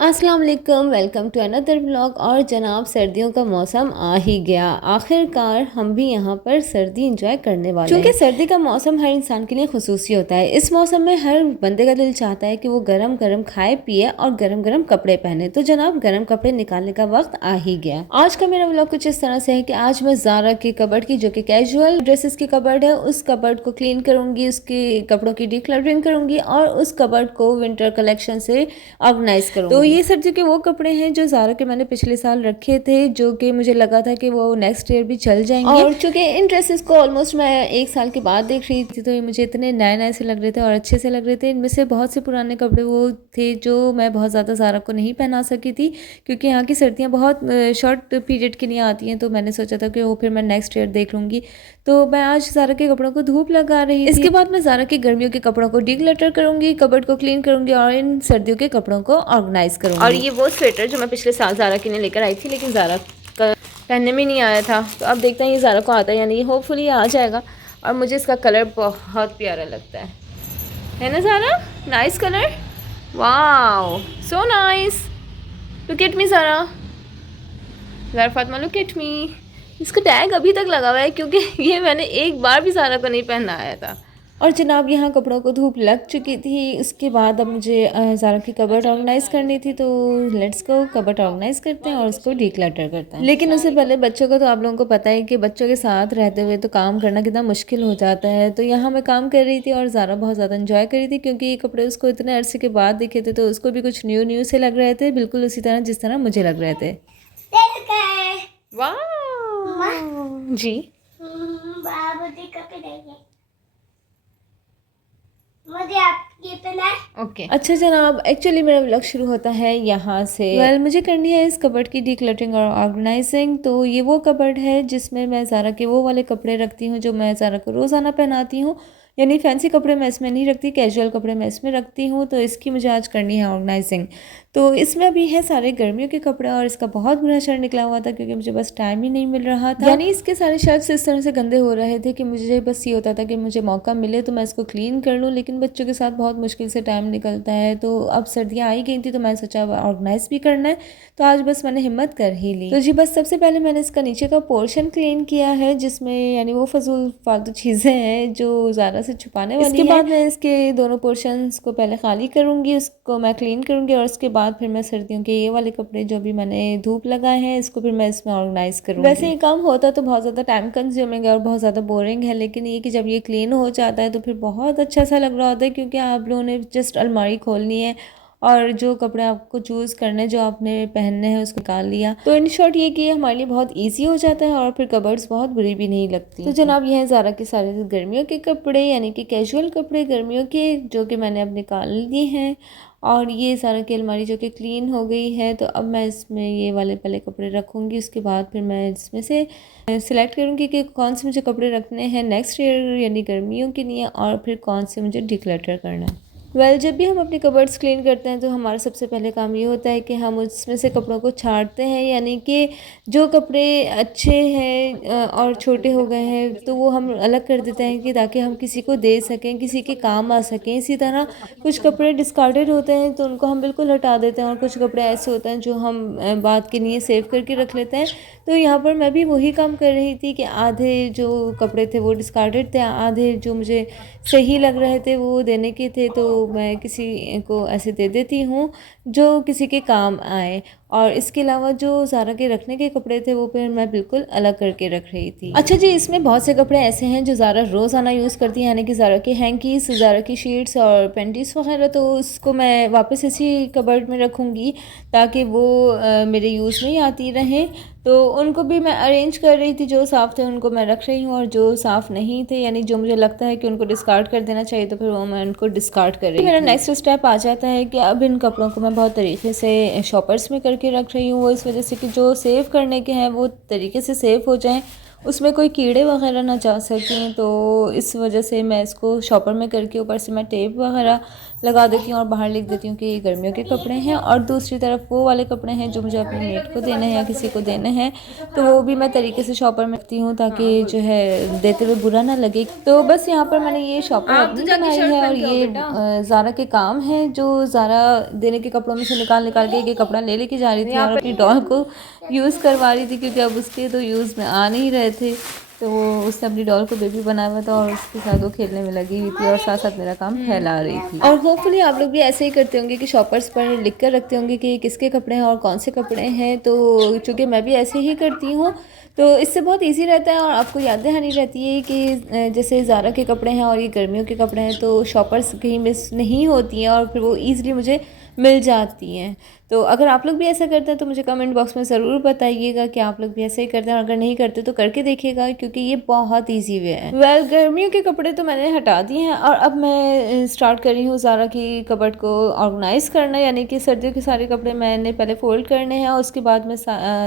अस्सलाम वालेकुम, welcome to another vlog. और जनाब सर्दियों का मौसम आ ही गया। आखिरकार हम भी यहाँ पर सर्दी इंजॉय करने वाले हैं। क्योंकि सर्दी का मौसम हर इंसान के लिए खुसूसी होता है। इस मौसम में हर बंदे का दिल चाहता है कि वो गरम गरम खाए पिए और गरम गरम कपड़े पहने। तो जनाब गरम कपड़े निकालने का वक्त आ ही गया। आज का मेरा व्लॉग कुछ इस तरह से है कि आज मैं ज़ारा की कबर्ड की, जो कि कैजुअल ड्रेसेस की कबर्ड है, उस कबर्ड को क्लीन करूंगी, उसके कपड़ों की डिक्लटरिंग करूंगी और उस कबर्ड को विंटर कलेक्शन से ऑर्गेनाइज करूंगी। तो ये सर्दियों के वो कपड़े हैं जो ज़ारा के मैंने पिछले साल रखे थे, जो कि मुझे लगा था कि वो नेक्स्ट ईयर भी चल जाएंगे। और चूंकि इन ड्रेसेस को ऑलमोस्ट मैं 1 साल के बाद देख रही थी, तो ये मुझे इतने नए नए से लग रहे थे और अच्छे से लग रहे थे। इनमें से बहुत से पुराने कपड़े वो थे जो मैं बहुत ज़्यादा ज़ारा को नहीं पहना सकी थी, क्योंकि यहाँ की सर्दियाँ बहुत शॉर्ट पीरियड के लिए आती हैं। तो मैंने सोचा था कि वो फिर मैं नेक्स्ट ईयर देख लूँगी। तो मैं आज ज़ारा के कपड़ों को धूप लगा रही थी। इसके बाद मैं ज़ारा की गर्मियों के कपड़ों को डिक्लटर करूँगी, कबर्ड को क्लीन करूँगी और इन सर्दियों के कपड़ों को ऑर्गेनाइज करूँगी। और ये वो स्वेटर जो मैं पिछले साल ज़ारा के लिए लेकर आई थी, लेकिन ज़ारा का पहनने में नहीं आया था। तो अब देखते हैं ये ज़ारा को आता है या नहीं। होपफुली आ जाएगा। और मुझे इसका कलर बहुत प्यारा लगता है ना Zara? Nice colour, wow so nice. Look eight me Zara, Zara Fatima लुक एट मी। इसका टैग अभी तक लगा हुआ है क्योंकि ये मैंने एक बार भी ज़ारा को नहीं पहनाया था। और जनाब यहाँ कपड़ों को धूप लग चुकी थी। उसके बाद अब मुझे ज़ारा की कबर्ड ऑर्गेनाइज करनी थी। तो लेट्स गो, कबर्ड ऑर्गेनाइज करते हैं और उसको डिक्लटर करते हैं। लेकिन उससे पहले बच्चों का तो आप लोगों को पता है कि बच्चों के साथ रहते हुए तो काम करना कितना मुश्किल हो जाता है। तो यहाँ मैं काम कर रही थी और ज़ारा बहुत ज़्यादा इंजॉय कर रही थी, क्योंकि ये कपड़े उसको इतने अरसे के बाद दिखे थे, तो उसको भी कुछ न्यू न्यू से लग रहे थे, बिल्कुल उसी तरह जिस तरह मुझे लग रहे थे। वाह जी, मुझे आपकी पहना है। ओके अच्छा जनाब, एक्चुअली मेरा व्लॉग शुरू होता है यहाँ से। मुझे करनी है इस कबर्ड की डिक्लटरिंग और ऑर्गेनाइजिंग। तो ये वो कबर्ड है जिसमें मैं ज़ारा के वो वाले कपड़े रखती हूँ जो मैं ज़ारा को रोज़ाना पहनाती हूँ। यानी फैंसी कपड़े मैं इसमें नहीं रखती, कैजुअल कपड़े मैं इसमें रखती हूँ। तो इसकी मुझे आज करनी है ऑर्गेनाइजिंग। तो इसमें अभी है सारे गर्मियों के कपड़े और इसका बहुत बुरा शर्ट निकला हुआ था, क्योंकि मुझे बस टाइम ही नहीं मिल रहा था। यानी इसके सारे शर्ट्स इस तरह से गंदे हो रहे थे कि मुझे बस ये होता था कि मुझे मौका मिले तो मैं इसको क्लीन कर लूँ, लेकिन बच्चों के साथ बहुत मुश्किल से टाइम निकलता है। तो अब सर्दियाँ आई गई थी, तो मैं सोचा ऑर्गेनाइज भी करना है, तो आज बस मैंने हिम्मत कर ही ली। तो जी बस सबसे पहले मैंने इसका नीचे का पोर्शन क्लीन किया है, जिसमें यानी वो फजूल फालतू चीज़ें हैं जो ज़ारा से छुपाने वाली है। इसके बाद मैं इसके दोनों पोर्शंस को पहले खाली करूँगी, उसको मैं क्लीन करूँगी और उसके बाद फिर मैं सर्दियों के ये वाले कपड़े जो भी मैंने धूप लगाए हैं, इसको फिर मैं इसमें ऑर्गेनाइज करूँगी। वैसे ये काम होता तो बहुत ज़्यादा टाइम कंज्यूमिंग है और बहुत ज़्यादा बोरिंग है, लेकिन ये कि जब ये क्लीन हो जाता है तो फिर बहुत अच्छा सा लग रहा होता है, क्योंकि आप लोगों ने जस्ट अलमारी खोलनी है और जो कपड़े आपको चूज़ करने, जो आपने पहनने हैं, उसको निकाल लिया। तो इन शॉर्ट ये कि हमारे लिए बहुत इजी हो जाता है और फिर कबर्ड्स बहुत बुरी भी नहीं लगती। तो जनाब ये है ज़ारा के सारे गर्मियों के कपड़े, यानी कि कैजुअल कपड़े गर्मियों के, जो कि मैंने अब निकाल लिए हैं। और ये ज़ारा की अलमारी जो कि क्लीन हो गई है। तो अब मैं इसमें ये वाले पहले कपड़े रखूँगी, उसके बाद फिर मैं इसमें से सिलेक्ट करूँगी कि कौन से मुझे कपड़े रखने हैं नेक्स्ट ईयर यानी गर्मियों के लिए, और फिर कौन से मुझे डिक्लटर करना है। जब भी हम अपने कबर्ड्स क्लीन करते हैं तो हमारा सबसे पहले काम ये होता है कि हम उसमें से कपड़ों को छांटते हैं, यानी कि जो कपड़े अच्छे हैं और छोटे हो गए हैं तो वो हम अलग कर देते हैं, कि ताकि हम किसी को दे सकें, किसी के काम आ सकें। इसी तरह कुछ कपड़े डिस्कार्डेड होते हैं तो उनको हम बिल्कुल हटा देते हैं, और कुछ कपड़े ऐसे होते हैं जो हम बाद के लिए सेव करके रख लेते हैं। तो यहाँ पर मैं भी वही काम कर रही थी कि आधे जो कपड़े थे वो डिस्कार्डेड थे, आधे जो मुझे सही लग रहे थे वो देने के थे, तो मैं किसी को ऐसे दे देती हूँ जो किसी के काम आए। और इसके अलावा जो ज़ारा के रखने के कपड़े थे वो फिर मैं बिल्कुल अलग करके रख रही थी। अच्छा जी, इसमें बहुत से कपड़े ऐसे हैं जो ज़ारा रोज़ाना यूज़ करती है, यानी कि ज़ारा के हैंकीस, ज़ारा की शीट्स और पेंटीज वगैरह। तो उसको मैं वापस इसी कबर्ड में रखूँगी ताकि वो मेरे यूज़ में ही आती रहें। तो उनको भी मैं अरेंज कर रही थी, जो साफ़ थे उनको मैं रख रही हूँ और जो साफ़ नहीं थे, यानी जो मुझे लगता है कि उनको डिस्कार्ड कर देना चाहिए, तो फिर वो मैं उनको डिस्कार्ड कर रही हूँ। मेरा नेक्स्ट स्टेप आ जाता है कि अब इन कपड़ों को मैं बहुत तरीके से शॉपर्स में करके रख रही हूँ। वो इस वजह से कि जो सेव करने के हैं वो तरीके से सेव हो जाएं, उसमें कोई कीड़े वगैरह ना जा सकें। तो इस वजह से मैं इसको शॉपर में करके ऊपर से मैं टेप वगैरह लगा देती हूँ और बाहर लिख देती हूँ कि ये गर्मियों के कपड़े हैं, और दूसरी तरफ वो वाले कपड़े हैं जो मुझे अपने मेट को देने हैं या किसी को देने हैं, तो वो भी मैं तरीके से शॉपर में रखती हूँ ताकि जो है देते हुए बुरा ना लगे। तो बस यहाँ पर मैंने ये शॉपर अपनी बनाई है, और ये ज़ारा के काम है जो ज़ारा देने के कपड़ों में से निकाल के ये कपड़ा लेके जा रही थी और अपनी डॉल को यूज़ करवा रही थी, क्योंकि अब उसके तो यूज़ में आ नहीं रहे थे। तो वो उसने अपनी डॉल को बेबी बनाया हुआ था और उसके साथ वो खेलने में लगी हुई थी और साथ साथ मेरा काम फैला रही थी। और होपफुली आप लोग भी ऐसे ही करते होंगे कि शॉपर्स पर लिख कर रखते होंगे कि किसके कपड़े हैं और कौन से कपड़े हैं। तो चूँकि मैं भी ऐसे ही करती हूँ, तो इससे बहुत इजी रहता है और आपको याद दहानी रहती है कि जैसे ज़ारा के कपड़े हैं और ये गर्मियों के कपड़े हैं, तो शॉपर्स कहीं मिस नहीं होती हैं और फिर वो ईज़िली मुझे मिल जाती हैं। तो अगर आप लोग भी ऐसा करते हैं तो मुझे कमेंट बॉक्स में ज़रूर बताइएगा कि आप लोग भी ऐसे ही करते हैं, और अगर नहीं करते तो करके देखिएगा, क्योंकि ये बहुत ईजी वे है। गर्मियों के कपड़े तो मैंने हटा दिए हैं और अब मैं स्टार्ट कर रही हूँ ज़ारा की कबर्ड को ऑर्गेनाइज़ करना, यानी कि सर्दियों के सारे कपड़े मैंने पहले फोल्ड करने हैं और उसके बाद मैं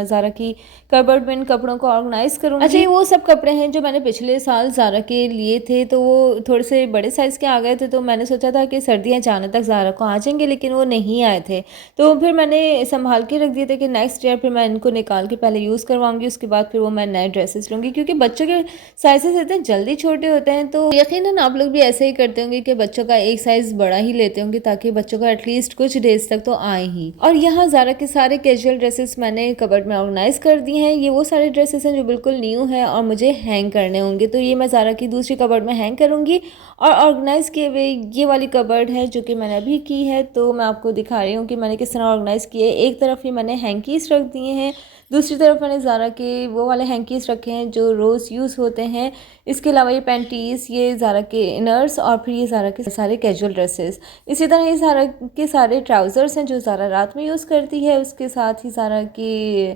ज़ारा की कबर्ड में इन कपड़ों को ऑर्गेनाइज़ करूँगी। अच्छा, ये वो सब कपड़े हैं जो मैंने पिछले साल ज़ारा के लिए थे, तो वो थोड़े से बड़े साइज़ के आ गए थे, तो मैंने सोचा था कि सर्दियाँ जाने तक ज़ारा को आ जाएंगे, लेकिन वो नहीं आए थे। तो फिर मैंने संभाल के रख दिए थे कि नेक्स्ट ईयर फिर मैं इनको निकाल के पहले यूज़ करवाऊंगी, उसके बाद फिर वो मैं नए ड्रेसेस लूँगी, क्योंकि बच्चों के साइजेस इतने जल्दी छोटे होते हैं। तो यकीनन आप लोग भी ऐसे ही करते होंगे कि बच्चों का एक साइज़ बड़ा ही लेते होंगे ताकि बच्चों का एटलीस्ट कुछ डेज तक तो आए ही। और यहाँ ज़ारा के सारे कैजुअल ड्रेसेस मैंने कबर्ड में ऑर्गेनाइज कर दिए हैं। ये वो सारे ड्रेसेस हैं जो बिल्कुल न्यू है और मुझे हैंग करने होंगे, तो ये मैं ज़ारा की दूसरी कबर्ड में हैंग करूँगी। और ऑर्गेनाइज़ किए हुए ये वाली कबर्ड है जो कि मैंने अभी की है, तो मैं आपको दिखा रही हूँ कि मैंने किस तरह ऑर्गेनाइज़ किए। एक तरफ ही मैंने हैंकीस रख दिए हैं, दूसरी तरफ मैंने ज़ारा के वो वाले हैंकीस रखे हैं जो रोज़ यूज़ होते हैं। इसके अलावा ये पैंटीज़, ये ज़ारा के इनर्स और फिर ये ज़ारा के सारे कैजुअल ड्रेसेस। इसी तरह ये ज़ारा के सारे ट्राउज़र्स हैं जो ज़ारा रात में यूज़ करती है, उसके साथ ही ज़ारा की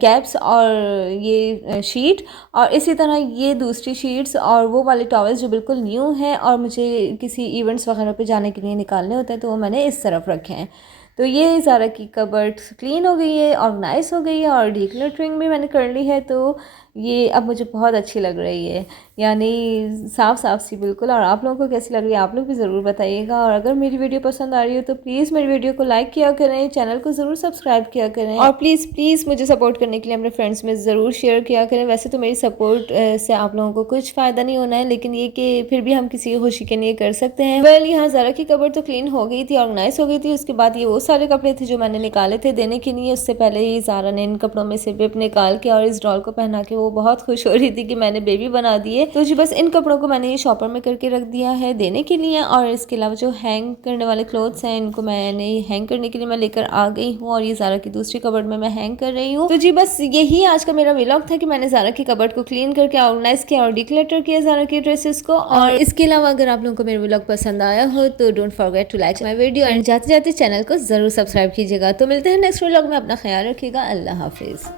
कैप्स और ये शीट, और इसी तरह ये दूसरी शीट्स और वो वाले टॉवल्स जो बिल्कुल न्यू हैं और मुझे किसी इवेंट्स वगैरह पे जाने के लिए निकालने होते हैं, तो वो मैंने इस तरफ रखे हैं। तो ये ज़ारा की कबर्ड क्लीन हो गई है, ऑर्गेनाइज हो गई है और डिक्लटरिंग भी मैंने कर ली है, तो ये अब मुझे बहुत अच्छी लग रही है, यानी साफ़ साफ़ सी बिल्कुल। और आप लोगों को कैसी लग रही है आप लोग भी ज़रूर बताइएगा। और अगर मेरी वीडियो पसंद आ रही हो तो प्लीज़ मेरी वीडियो को लाइक किया करें, चैनल को ज़रूर सब्सक्राइब किया करें, और प्लीज़ मुझे सपोर्ट करने के लिए अपने फ्रेंड्स में ज़रूर शेयर किया करें। वैसे तो मेरी सपोर्ट से आप लोगों को कुछ फ़ायदा नहीं होना है, लेकिन ये कि फिर भी हम किसी खुशी के लिए कर सकते हैं। यहाँ ज़ारा की कबर्ड तो क्लीन हो गई थी, ऑर्गेनाइज हो गई थी। उसके बाद ये वो सारे कपड़े थे जो मैंने निकाले थे देने के लिए। उससे पहले ही ज़ारा ने इन कपड़ों में से बिप निकाल के और इस डॉल को पहना के वो बहुत खुश हो रही थी कि मैंने बेबी बना दिए। तो जी बस इन कपड़ों को मैंने ये शॉपर में करके रख दिया है देने के लिए। और इसके अलावा जो हैंग करने वाले क्लोथ्स हैं इनको मैंने हैंग करने के लिए मैं लेकर आ गई हूँ, और ये ज़ारा की दूसरी कबर्ड में मैं हैंग कर रही हूँ। तो जी बस यही आज का मेरा व्लॉग था कि मैंने ज़ारा की कबर्ड को क्लीन करके ऑर्गेनाइज किया और डिक्लटर किया ज़ारा के ड्रेसेस को। और इसके अलावा अगर आप लोगों को मेरा व्लॉग पसंद आया हो तो don't forget to like my video, and जाते जाते चैनल को ज़रूर सब्सक्राइब कीजिएगा। तो मिलते हैं नेक्स्ट व्लॉग में, अपना ख्याल रखिएगा। अल्लाह हाफिज़।